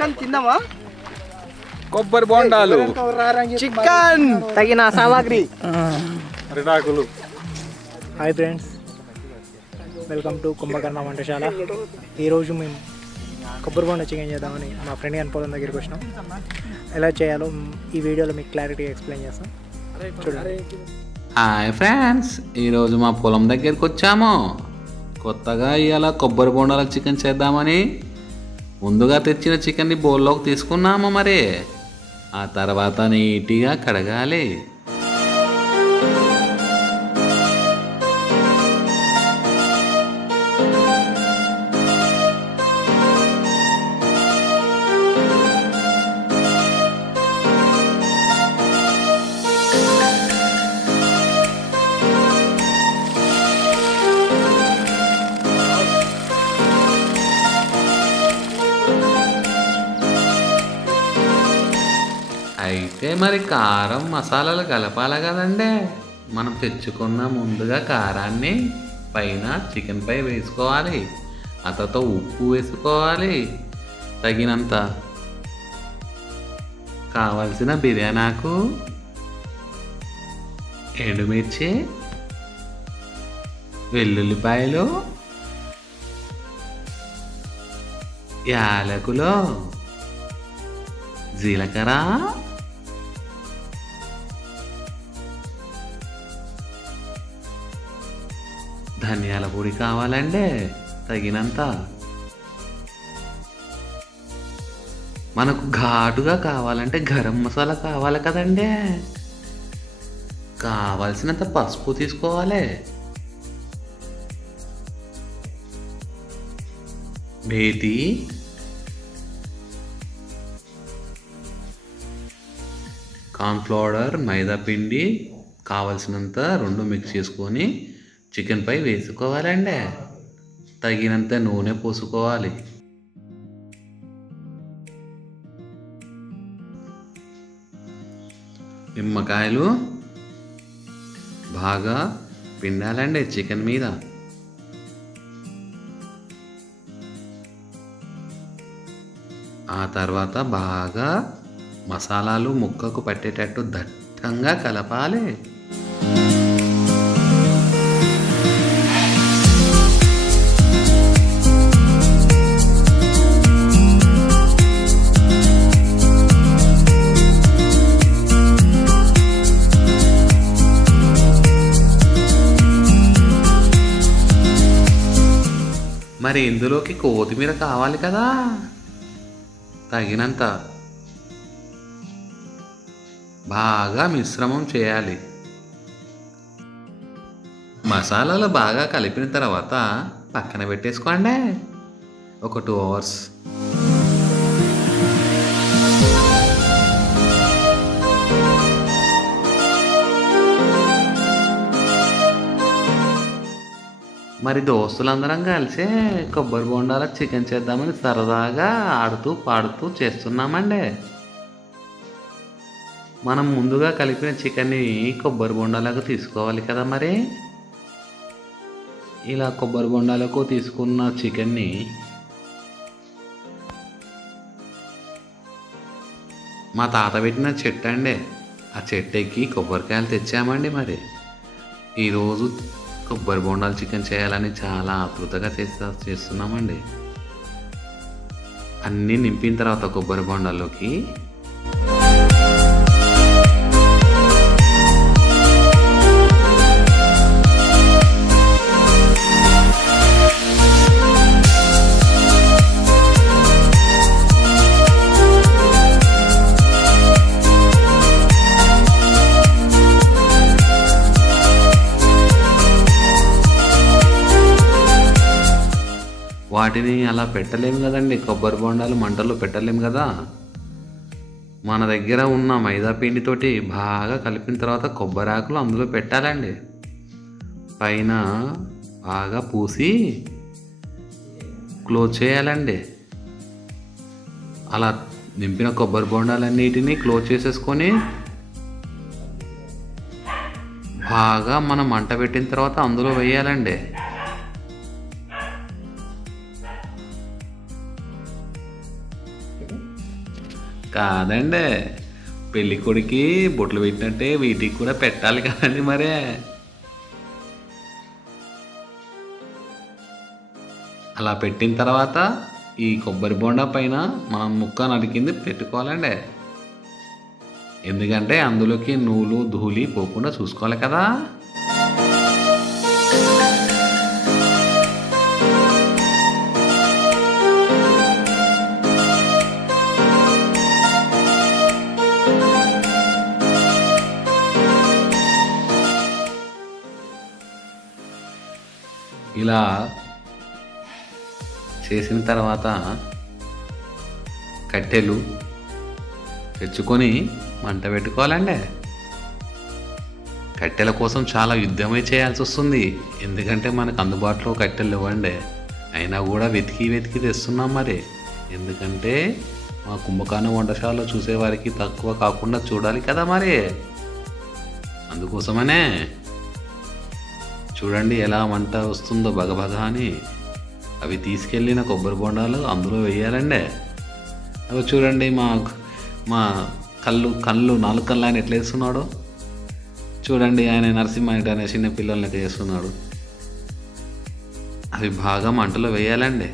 Chicken తిందామా? కొబ్బరి బొండాలు, చికెన్, తగిన సామాగ్రి, అరిటాకులు. Hi friends, welcome to Kumbhakarna వంటశాల. ఈరోజు మేము కొబ్బరి బొండ చికెన్ చేద్దామని మా ఫ్రెండ్ గారి పొలం దగ్గరికి వచ్చినాం. ఎలా చేయాలో ఈ వీడియోలో మీకు క్లారిటీగా ఎక్స్ప్లెయిన్ చేస్తాం, చూడండి. హాయ్ ఫ్రెండ్స్, ఈరోజు మా పొలం దగ్గరికి వచ్చాము. కొత్తగా ఇవాళ కొబ్బరి బొండాల చికెన్ చేద్దామని ముందుగా తెచ్చిన చికెన్ని బౌల్లోకి తీసుకున్నాము. మరి ఆ తర్వాత నీట్గా కడగాలి. అయితే మరి కారం మసాలాలు కలపాలి కదండి. మనం తెచ్చుకున్న ముందుగా కారాన్ని పైన చికెన్ పై వేసుకోవాలి. ఆ తర్వాత ఉప్పు వేసుకోవాలి, తగినంత కావలసిన బిర్యానీ ఆకు, ఎండుమిర్చి, వెల్లుల్లిపాయలు, యాలకులు, జీలకర్ర, ధనియాల పొడి కావాలండి తగినంత. మనకు ఘాటుగా కావాలంటే గరం మసాలా కావాలి కదండి. కావలసినంత పసుపు తీసుకోవాలి, మేతి, కార్న్ఫ్లవర్, మైదా పిండి కావలసినంత రెండు మిక్స్ చేసుకొని చికెన్ పై వేసుకోవాలండి. తగినంత నూనె పోసుకోవాలి. నిమ్మకాయలు బాగా పిండాలండి చికెన్ మీద. ఆ తర్వాత బాగా మసాలాలు ముక్కకు పట్టేటట్టు దట్టంగా కలపాలి. మరి ఇందులోకి కొత్తిమీర కావాలి కదా, తగినంత. బాగా మిశ్రమం చేయాలి. మసాలాలు బాగా కలిపిన తర్వాత పక్కన పెట్టేసుకోండి ఒక 2 hours. మరి దోస్తులందరం కలిసి కొబ్బరి బొండాల చికెన్ చేద్దామని సరదాగా ఆడుతూ పాడుతూ చేస్తున్నామండి. మనం ముందుగా కలిపిన చికెన్ని కొబ్బరి బొండాలకు తీసుకోవాలి కదా. మరి ఇలా కొబ్బరి బొండాలకు తీసుకున్న చికెన్ని మా తాత పెట్టిన చెట్టు అండి, ఆ చెట్టు ఎక్కి కొబ్బరికాయలు తెచ్చామండి. మరి ఈరోజు కొబ్బరి బొండాలు చికెన్ చేయాలని చాలా ఆతృతగా చేస్తున్నామండి. అన్నీ నింపిన తర్వాత కొబ్బరి బొండాల్లోకి వాటిని అలా పెట్టలేము కదండి. కొబ్బరి బొండాలు మంటల్లో పెట్టలేము కదా. మన దగ్గర ఉన్న మైదా పిండితోటి బాగా కలిపిన తర్వాత కొబ్బరి ఆకులు అందులో పెట్టాలండి. పైన బాగా పూసి క్లోజ్ చేయాలండి. అలా నింపిన కొబ్బరి బొండాలన్నిటినీ క్లోజ్ చేసేసుకొని బాగా మనం మంట పెట్టిన తర్వాత అందులో వేయాలండి. కాదండి, పెళ్ళి కొడుకి బొట్లు పెట్టినట్టే వీటికి కూడా పెట్టాలి కదండి మరే. అలా పెట్టిన తర్వాత ఈ కొబ్బరి బోండా పైన మనం ముక్క నరికింది పెట్టుకోవాలండి. ఎందుకంటే అందులోకి నూలు ధూళి పోకుండా చూసుకోవాలి కదా. ఇలా చేసిన తర్వాత కట్టెలు తెచ్చుకొని మంట పెట్టుకోవాలండి. కట్టెల కోసం చాలా యుద్ధమే చేయాల్సి వస్తుంది, ఎందుకంటే మనకు అందుబాటులో కట్టెలు ఇవ్వండి. అయినా కూడా వెతికి వెతికి తెస్తున్నాం మరి. ఎందుకంటే మా కుంభకర్ణ వంటశాలలో చూసేవారికి తక్కువ కాకుండా చూడాలి కదా మరి. అందుకోసమనే చూడండి ఎలా మంట వస్తుందో బగబగ అని. అవి తీసుకెళ్ళిన కొబ్బరి బొండాలు అందులో వేయాలండి. అవి చూడండి మా మా కళ్ళు 4 కళ్ళు ఆయన ఎట్లా వేస్తున్నాడు చూడండి. ఆయన నరసింహ అనే చిన్న పిల్లల్ని అయితే వేస్తున్నాడు. అవి బాగా మంటలో వేయాలండి.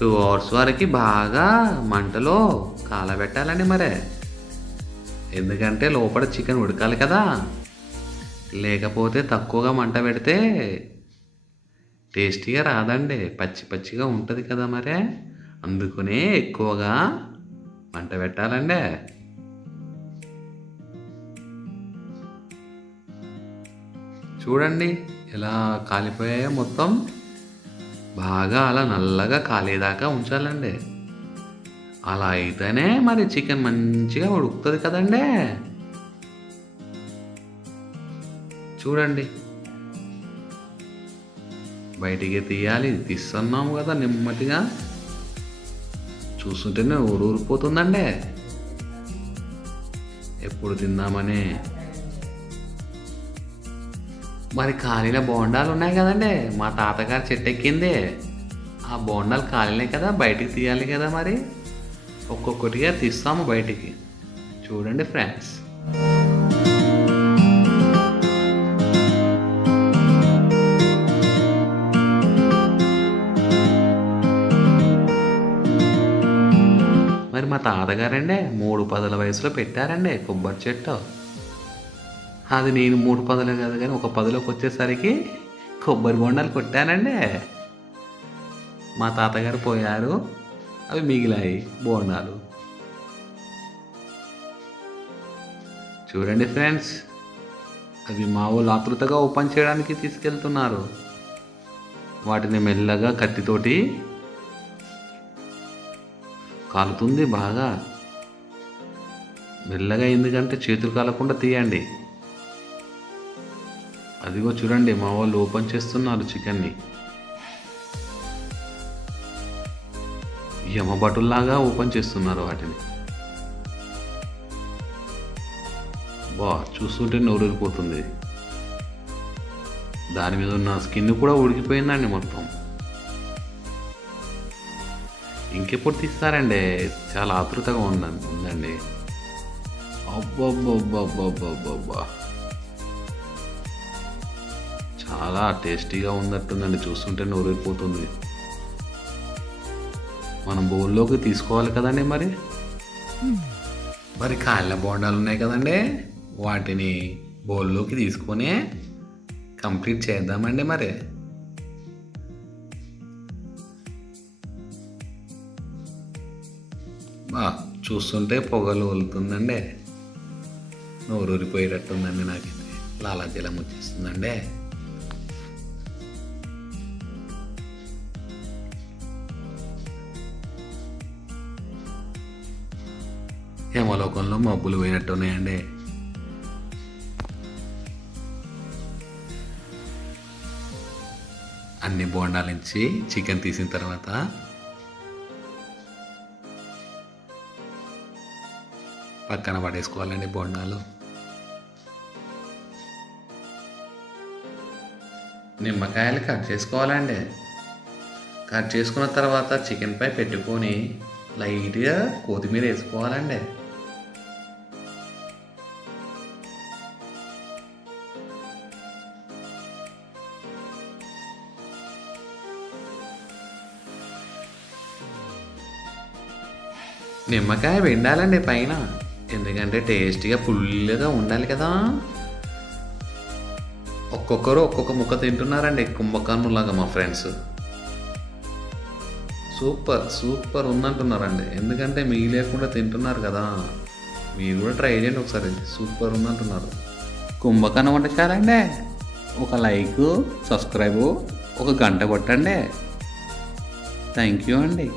2 hours వరకు బాగా మంటలో కాలబెట్టాలండి మరే. ఎందుకంటే లోపల చికెన్ ఉడకాలి కదా. లేకపోతే తక్కువగా మంట పెడితే టేస్టీగా రాదండి, పచ్చి పచ్చిగా ఉంటుంది కదా మరే. అందుకనే ఎక్కువగా మంట పెట్టాలండి. చూడండి ఎలా కాలిపోయాయో మొత్తం. బాగా అలా నల్లగా కాలేదాకా ఉంచాలండి. అలా అయితేనే మరి చికెన్ మంచిగా ఉడుకుతుంది కదండి. చూడండి బయటికి తీయాలి, తీస్తున్నాము కదా నెమ్మదిగా. చూస్తుంటేనే ఊరిపోతుందండి. ఎప్పుడు తిందామని. మరి కాలిన బోండాలు ఉన్నాయి కదండి, మా తాతగారు చెట్టు ఎక్కింది. ఆ బోండాలు కాలినాయి కదా, బయటికి తీయాలి కదా మరి. ఒక్కొక్కటిగా తీస్తాము బయటికి. చూడండి ఫ్రెండ్స్. మరి మా తాతగారండి 3 పదుల వయసులో పెట్టారండి కొబ్బరి చెట్టు. అది నేను 3 పదులు కాదు కానీ 1 పదులోకి వచ్చేసరికి కొబ్బరి బొండాలు కొట్టానండి. మా తాతగారు పోయారు, అవి మిగిలాయి బోండాలు. చూడండి ఫ్రెండ్స్, అవి మా వాళ్ళు ఆతృతగా ఓపెన్ చేయడానికి తీసుకెళ్తున్నారు. వాటిని మెల్లగా కత్తితోటి కాలుతుంది బాగా మెల్లగా, ఎందుకంటే చేతులు కాలకుండా తీయండి. అదిగో చూడండి మా వాళ్ళు ఓపెన్ చేస్తున్నారు చికెన్ని. యమబటుల్లాగా ఓపెన్ చేస్తున్నారు వాటిని. చూస్తుంటే నోరూరిపోతుంది. దాని మీద ఉన్న స్కిన్ కూడా ఉడికిపోయిందండి మొత్తం. ఇంకెప్పుడు తీస్తారండి, చాలా ఆతృతగా ఉందండి. అబ్బబ్బబ్బబ్బబ్బబ్బా, చాలా టేస్టీగా ఉన్నట్టుందండి. చూస్తుంటే నోరైపోతుంది. మనం బౌల్లోకి తీసుకోవాలి కదండి మరి కాళ్ళ బోండాలు ఉన్నాయి కదండి, వాటిని బౌల్లోకి తీసుకొని కంప్లీట్ చేద్దామండి మరి. చూస్తుంటే పొగలు వలుతుందండి, నోరూరిపోయేటట్టుందండి. నాకైతే లాలాజలం వచ్చేస్తుందండి. హేమలోకంలో మబ్బులు పోయినట్టున్నాయండి. అన్ని బోండాల నుంచి చికెన్ తీసిన తర్వాత పక్కన పడేసుకోవాలండి బోండాలు. నిమ్మకాయలు కట్ చేసుకోవాలండి. కట్ చేసుకున్న తర్వాత చికెన్పై పెట్టుకొని లైట్గా కొత్తిమీర వేసుకోవాలండి. నిమ్మకాయ వెండాలండి పైన, ఎందుకంటే టేస్టీగా ఫుల్గా ఉండాలి కదా. ఒక్కొక్కరు ఒక్కొక్క ముక్క తింటున్నారండి కుంభకర్ణులాగా మా ఫ్రెండ్స్. సూపర్ ఉందంటున్నారండి, ఎందుకంటే మీ లేకుండా తింటున్నారు కదా. మీరు కూడా ట్రై చేయండి ఒకసారి, సూపర్ ఉందంటున్నారు. కుంభకర్ణ వంటకాలండి. ఒక లైక్, సబ్స్క్రైబు, ఒక గంట కొట్టండి. థ్యాంక్ యూ అండి.